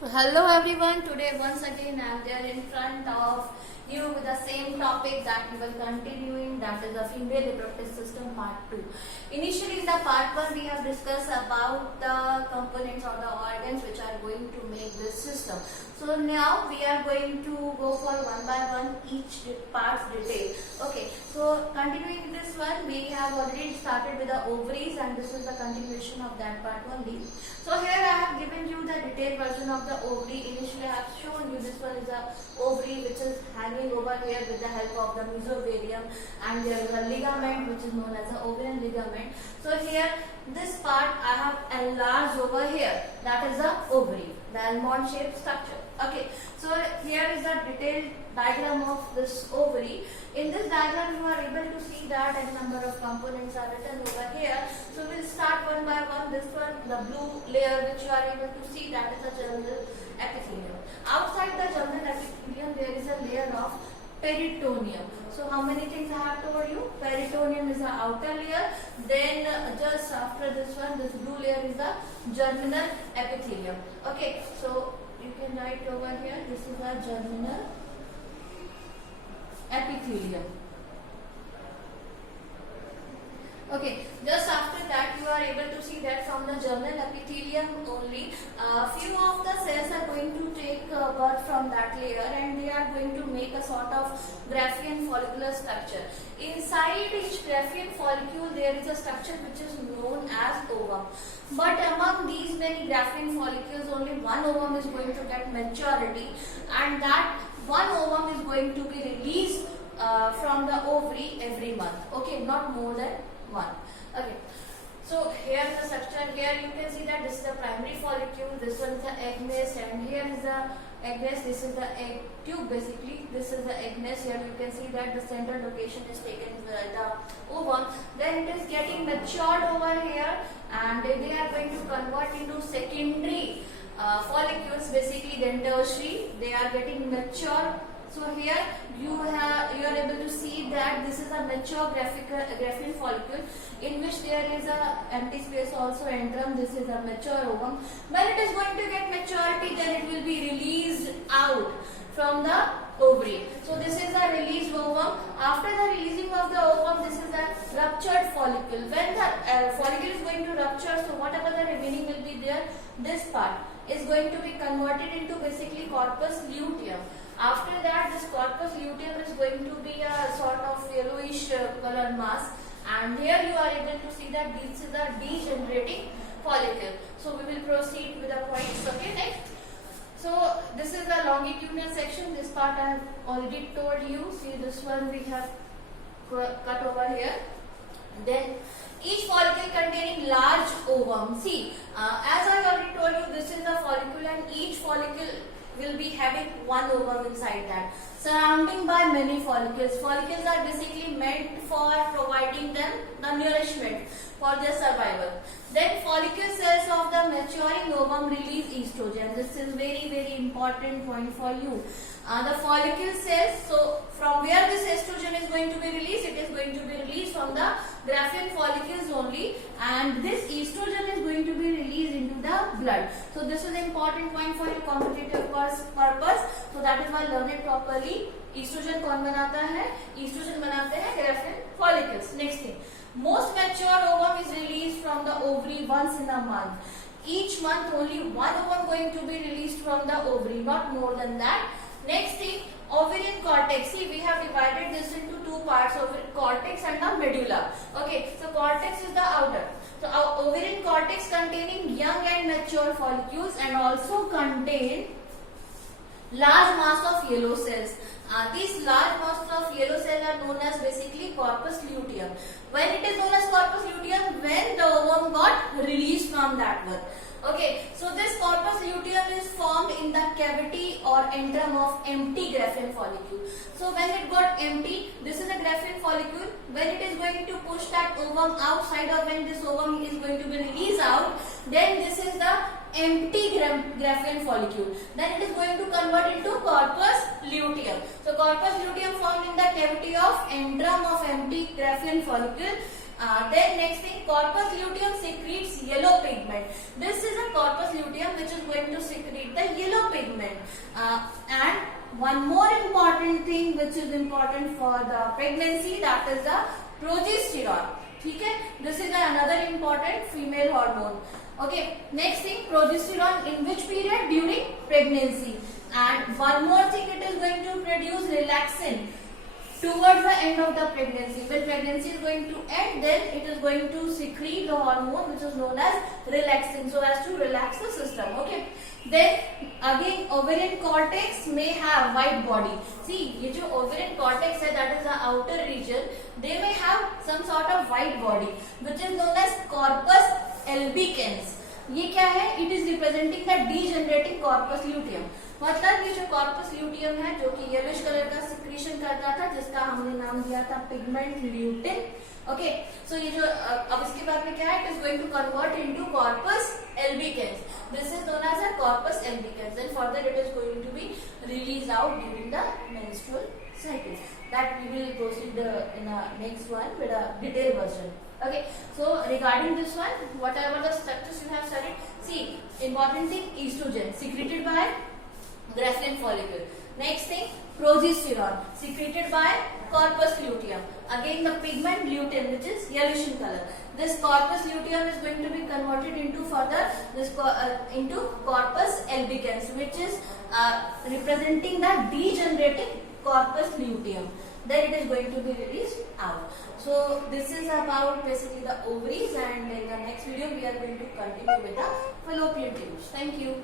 So hello everyone, today once again I am there in front of you with the same topic that we will continuing, that is the female reproductive system part 2. Initially in the part 1 we have discussed about the components or the organs which are going to make this system. So now we are going to go for one by one each part's detail. Okay, so continuing this one, we have already started with the ovaries and this is the continuation of that part only. So here I have given you the detailed version of the ovary. Initially I have shown you this one is a ovary which is hanging over here with the help of the mesovarium, and there is a ligament which is known as the ovarian ligament. So here this part I have enlarged over here, that is the ovary, the almond shaped structure. Okay, so here is a detailed diagram of this ovary. In this diagram you are able to see that a number of components are written over here. So we'll start one by one. This one, the blue layer which you are able to see, that is the germinal epithelium. Outside the germinal epithelium there is a layer of peritoneum. So how many things I have told you? Peritoneum is the outer layer, then just after this one, this blue layer is the germinal epithelium. Okay, so you can write over here, this is the germinal epithelium. Okay, just after that you are able to see that from the germinal epithelium only, few of the cells are going to take birth from that layer and they are going to make a sort of Graafian follicular structure. Inside each Graafian follicule there is a structure which is known as ovum. But among these many Graafian follicles, only one ovum is going to get maturity, and that one ovum is going to be released from the ovary every month. Okay, not more than one. Okay, so here is the structure. Here you can see that this is the primary follicle, this one is the egg nest, and here is the egg nest, this is the egg tube basically, this is the egg nest. Here you can see that the central location is taken with the ovum, then it is getting matured over here and they are going to convert into secondary follicles, basically then tertiary, they are getting mature. So here you are able to see that this is a mature Graafian follicle in which there is a empty space also antrum. This is a mature ovum. When it is going to get maturity, then it will be released out from the ovary. So this is a released ovum. After the releasing of the ovum, this is a ruptured follicle. When the follicle is going to rupture, so whatever the remaining will be there, this part is going to be converted into basically corpus luteum. After that, this corpus luteum is going to be a sort of yellowish color mass, and here you are able to see that this is a degenerating follicle. So we will proceed with the points. Okay, next. So this is the longitudinal section. This part I have already told you. See, this one we have cut over here. Then each follicle containing large ovum. See, as I already told you, this is the follicle and each follicle will be having one ovum inside that, surrounding by many follicles. Follicles are basically meant for providing them the nourishment for their survival. Then follicle cells of the maturing ovum release estrogen. This is very important point for you. The follicle cells, so from where this estrogen is going to be released, it is going to be released from the Graafian follicles only, and this estrogen is going to be released into the blood. So this is an important point for your competitive purpose. So that is why learn it properly. Estrogen कौन बनाता है? Estrogen बनाते हैं Graafian follicles. Next thing, most mature ovum is released from the ovary once in a month. Each month only one ovum going to be released from the ovary, not more than that. Next thing, ovarian cortex. See, we have divided this into two parts, cortex and the medulla. Okay, so cortex is the outer. So our ovarian cortex containing young and mature follicles and also contain large mass of yellow cells. These large mass of yellow cells are known as basically corpus luteum. When it is known as corpus luteum, when the ovum got released from that one. Okay, so this corpus luteum is formed in the cavity or antrum of empty Graafian follicle. So when it got empty, this is a Graafian follicle. When it is going to push that ovum outside, or when this ovum is going to be released out, then this is the empty Graafian follicle. Then it is going to convert into corpus luteum. So corpus luteum formed in the cavity of antrum of empty Graafian follicle. Then next thing, corpus luteum secretes yellow pigment. This is a corpus luteum which is going to secrete the yellow pigment. And one more important thing which is important for the pregnancy, that is the progesterone. Okay, this is another important female hormone. Okay, next thing, progesterone in which period? During pregnancy. And one more thing, it is going to produce relaxin towards the end of the pregnancy. When pregnancy is going to end, then it is going to secrete the hormone which is known as relaxin, so as to relax the system. Okay. Then again, ovarian cortex may have white body. See, ये जो ovarian cortex है, that is the outer region, they may have some sort of white body which is known as corpus albicans. ये क्या है? It is representing the degenerating corpus luteum. मतलब ये जो corpus luteum है जो कि येलोइश कलर का सिक्रीशन करता था, जिसका हमने नाम दिया था पिगमेंट ल्यूटिन. ओके, सो ये जो अब इसके बाद में क्या है? It is going to convert into corpus albicans. This is known as a corpus albicans and further it is going to be release out during the menstrual cycle. That we will proceed in the next one with a detailed version. Okay, so regarding this one, whatever the structures you have studied, see, important thing, estrogen secreted by Graafian follicle. Next thing, progesterone secreted by corpus luteum. Again the pigment lutein which is yellowish in color. This corpus luteum is going to be converted into further this into corpus albicans, which is representing the degenerating corpus luteum. Then it is going to be released out. So this is about basically the ovaries, and in the next video we are going to continue with the fallopian tubes. Thank you.